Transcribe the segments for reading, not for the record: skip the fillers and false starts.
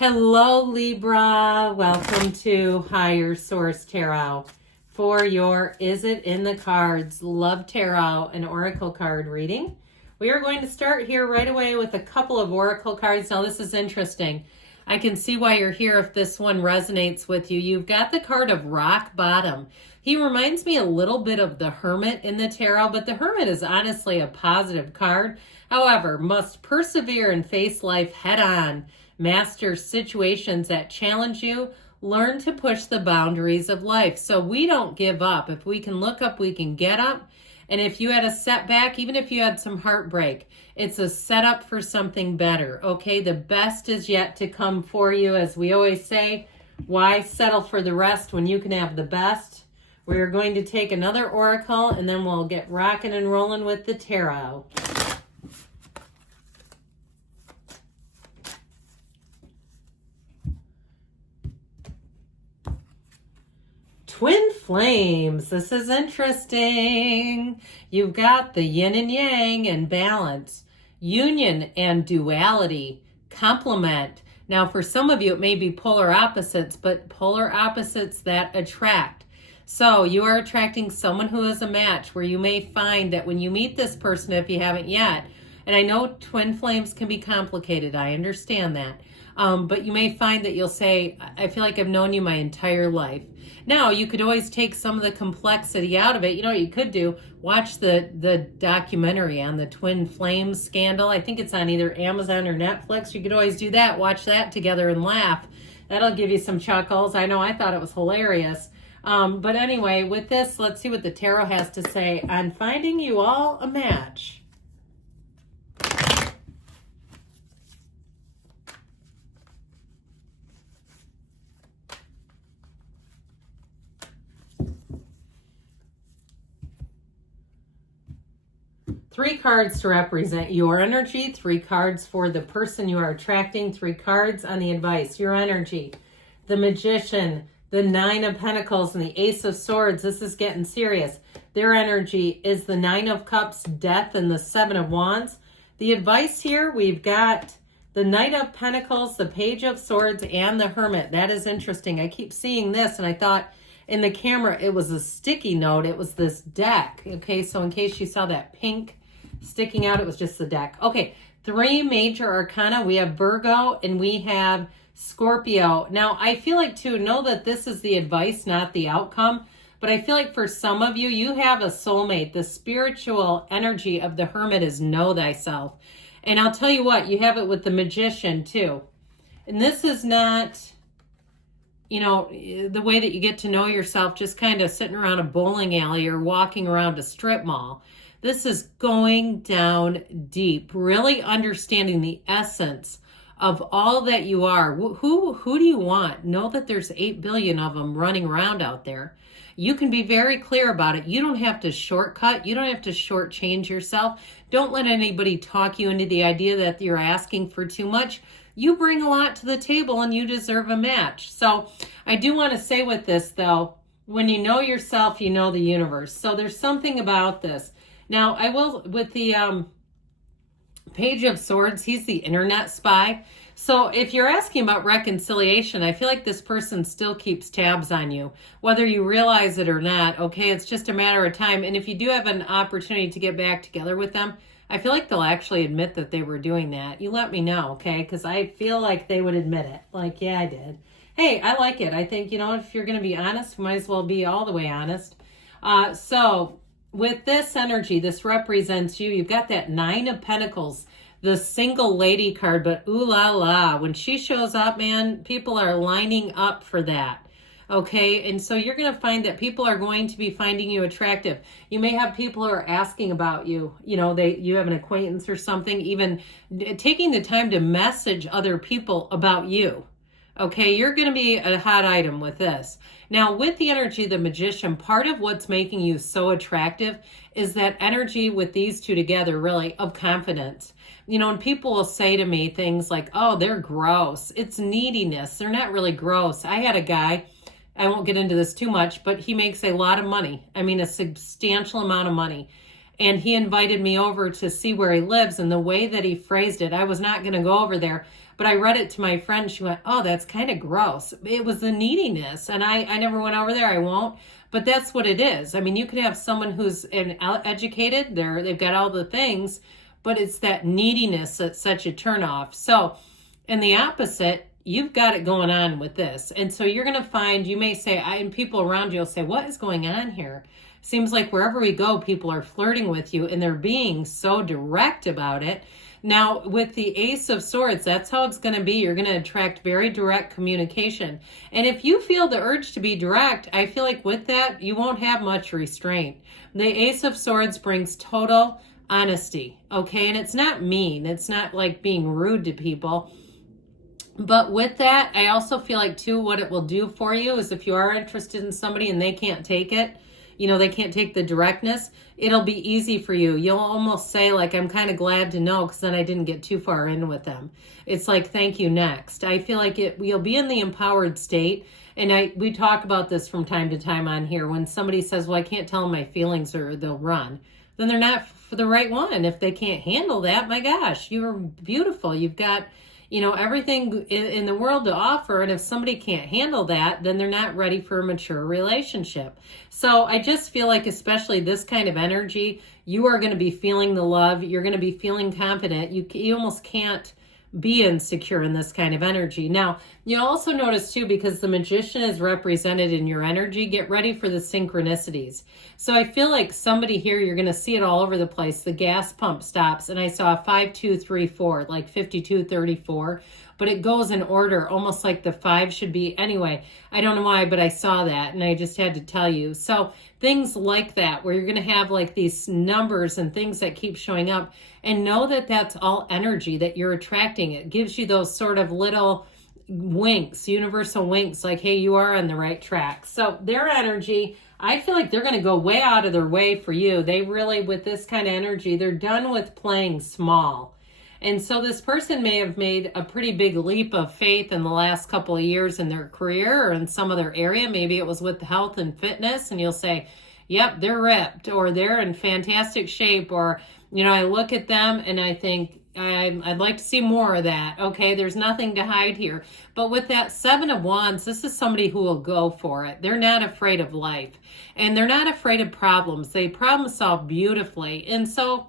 Hello, Libra. Welcome to Higher Source Tarot for your Is It in the Cards Love Tarot and Oracle card reading. We are going to start here right away with a couple of Oracle cards. Now, this is interesting. I can see why you're here if this one resonates with you. You've got the card of Rock Bottom. He reminds me a little bit of the Hermit in the Tarot, but the Hermit is honestly a positive card. However, must persevere and face life head on. Master situations that challenge you. Learn to push the boundaries of life. So we don't give up. If we can look up, we can get up. And if you had a setback, even if you had some heartbreak, it's a setup for something better. Okay, the best is yet to come for you. As we always say, why settle for the rest when you can have the best? We're going to take another oracle and then we'll get rocking and rolling with the tarot. Twin flames. This is interesting. You've got the yin and yang and balance, union and duality, complement. Now, for some of you, it may be polar opposites, but polar opposites that attract. So you are attracting someone who is a match where you may find that when you meet this person, if you haven't yet, and I know twin flames can be complicated, I understand that. But you may find that you'll say, I feel like I've known you my entire life. Now, you could always take some of the complexity out of it. You know what you could do? Watch the documentary on the twin flames scandal. I think it's on either Amazon or Netflix. You could always do that. Watch that together and laugh. That'll give you some chuckles. I know I thought it was hilarious. But anyway, with this, let's see what the tarot has to say on finding you all a match. Three cards to represent your energy, 3 cards for the person you are attracting, 3 cards on the advice, your energy. The Magician, the 9 of Pentacles, and the Ace of Swords. This is getting serious. Their energy is the 9 of Cups, Death, and the 7 of Wands. The advice here, we've got the Knight of Pentacles, the Page of Swords, and the Hermit. That is interesting. I keep seeing this, and I thought in the camera it was a sticky note. It was this deck. Okay, so in case you saw that pink sticking out, it was just the deck. Okay, 3 major arcana. We have Virgo and we have Scorpio. Now, I feel like to know that this is the advice, not the outcome, but I feel like for some of you, you have a soulmate. The spiritual energy of the Hermit is know thyself. And I'll tell you what, you have it with the Magician too. And this is not, you know, the way that you get to know yourself just kind of sitting around a bowling alley or walking around a strip mall. This is going down deep, really understanding the essence of all that you are. Who do you want? Know that there's 8 billion of them running around out there. You can be very clear about it. You don't have to shortcut. You don't have to shortchange yourself. Don't let anybody talk you into the idea that you're asking for too much. You bring a lot to the table and you deserve a match. So I do want to say with this, though, when you know yourself, you know the universe. So there's something about this. Now, I will, with the Page of Swords, he's the internet spy. So if you're asking about reconciliation, I feel like this person still keeps tabs on you, whether you realize it or not. Okay, it's just a matter of time. And if you do have an opportunity to get back together with them, I feel like they'll actually admit that they were doing that. You let me know, okay? Because I feel like they would admit it. Like, yeah, I did. Hey, I like it. I think, you know, if you're going to be honest, you might as well be all the way honest. So with this energy, this represents you. You've got that 9 of Pentacles, the single lady card, but ooh la la. When she shows up, man, people are lining up for that. Okay, and so you're going to find that people are going to be finding you attractive. You may have people who are asking about you. You know, you have an acquaintance or something, even taking the time to message other people about you. Okay, you're going to be a hot item with this. Now, with the energy of the Magician, part of what's making you so attractive is that energy with these two together, really, of confidence. You know, and people will say to me things like, oh, they're gross. It's neediness. They're not really gross. I had a guy, I won't get into this too much, but he makes a lot of money. I mean, a substantial amount of money. And he invited me over to see where he lives. And the way that he phrased it, I was not going to go over there, but I read it to my friend. She went, oh, that's kind of gross. It was the neediness. And I never went over there. I won't. But that's what it is. I mean, you could have someone who's educated, they've got all the things, but it's that neediness that's such a turnoff. So, and the opposite, you've got it going on with this. And so you're going to find, you may say, and people around you will say, what is going on here? Seems like wherever we go, people are flirting with you and they're being so direct about it. Now, with the Ace of Swords, that's how it's going to be. You're going to attract very direct communication. And if you feel the urge to be direct, I feel like with that, you won't have much restraint. The Ace of Swords brings total honesty, okay? And it's not mean. It's not like being rude to people. But with that, I also feel like, too, what it will do for you is if you are interested in somebody and they can't take it, they can't take the directness, it'll be easy for you. You'll almost say, like, I'm kind of glad to know because then I didn't get too far in with them. It's like, thank you, next. I feel like you'll be in the empowered state. And we talk about this from time to time on here. When somebody says, well, I can't tell them my feelings or they'll run, then they're not for the right one. If they can't handle that, my gosh, you're beautiful. You've got everything in the world to offer. And if somebody can't handle that, then they're not ready for a mature relationship. So I just feel like, especially this kind of energy, you are going to be feeling the love. You're going to be feeling confident. You almost can't be insecure in this kind of energy. Now, you also notice too, because the Magician is represented in your energy, get ready for the synchronicities. So I feel like somebody here, you're going to see it all over the place. The gas pump stops, and I saw 5, 2, 3, 4, like 52, 34, but it goes in order, almost like the 5 should be. Anyway, I don't know why, but I saw that and I just had to tell you. So things like that, where you're going to have like these numbers and things that keep showing up, and know that that's all energy that you're attracting. It gives you those sort of little winks, universal winks, like, hey, you are on the right track. So their energy, I feel like they're going to go way out of their way for you. They really, with this kind of energy, they're done with playing small. And so this person may have made a pretty big leap of faith in the last couple of years in their career or in some other area. Maybe it was with health and fitness, and you'll say, yep, they're ripped, or they're in fantastic shape, or, I look at them and I think, I'd like to see more of that. Okay, there's nothing to hide here. But with that 7 of Wands, this is somebody who will go for it. They're not afraid of life, and they're not afraid of problems. They problem solve beautifully. And so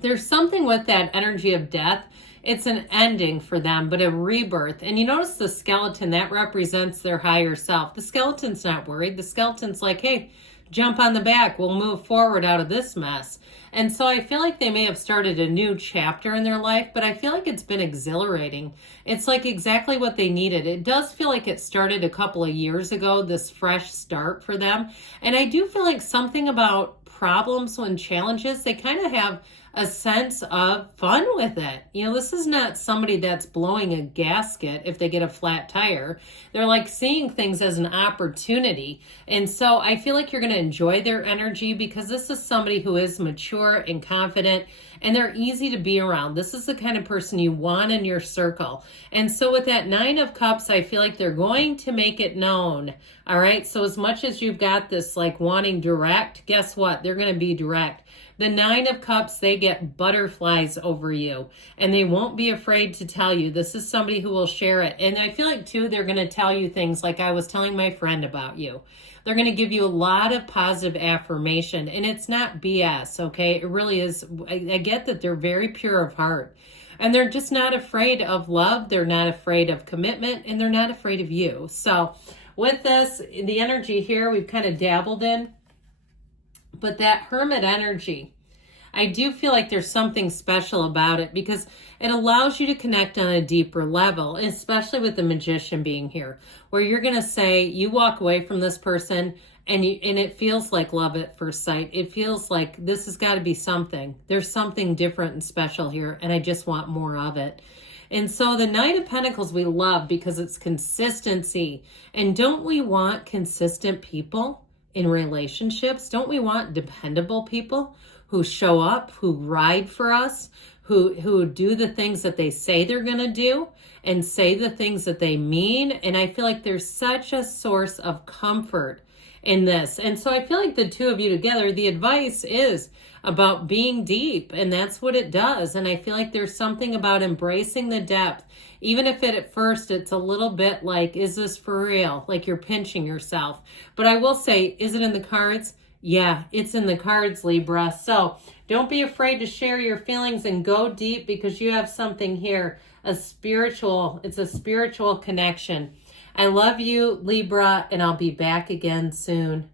there's something with that energy of death. It's an ending for them, but a rebirth. And you notice the skeleton, that represents their higher self. The skeleton's not worried. The skeleton's like, hey, jump on the back. We'll move forward out of this mess. And so I feel like they may have started a new chapter in their life, but I feel like it's been exhilarating. It's like exactly what they needed. It does feel like it started a couple of years ago, this fresh start for them. And I do feel like something about problems and challenges, they kind of have a sense of fun with it. This is not somebody that's blowing a gasket if they get a flat tire. They're like seeing things as an opportunity. And so I feel like you're going to enjoy their energy, because this is somebody who is mature and confident, and they're easy to be around. This is the kind of person you want in your circle. And so with that 9 of Cups, I feel like they're going to make it known. All right. So as much as you've got this like wanting direct, guess what? They're going to be direct. The 9 of Cups, they get butterflies over you, and they won't be afraid to tell you. This is somebody who will share it. And I feel like, too, they're going to tell you things like I was telling my friend about you. They're going to give you a lot of positive affirmation, and it's not BS, okay? It really is. I get that they're very pure of heart, and they're just not afraid of love. They're not afraid of commitment, and they're not afraid of you. So with this, the energy here, we've kind of dabbled in. But that Hermit energy, I do feel like there's something special about it, because it allows you to connect on a deeper level, especially with the Magician being here, where you're going to say, you walk away from this person and it feels like love at first sight. It feels like this has got to be something. There's something different and special here, and I just want more of it. And so the Knight of Pentacles we love because it's consistency. And don't we want consistent people in relationships? Don't we want dependable people who show up, who ride for us, who do the things that they say they're going to do and say the things that they mean? And I feel like there's such a source of comfort in this. And so I feel like the two of you together, the advice is about being deep, and that's what it does. And I feel like there's something about embracing the depth, even if at first it's a little bit like, is this for real? Like you're pinching yourself. But I will say, is it in the cards? Yeah, it's in the cards, Libra. So don't be afraid to share your feelings and go deep, because you have something here, it's a spiritual connection. I love you, Libra, and I'll be back again soon.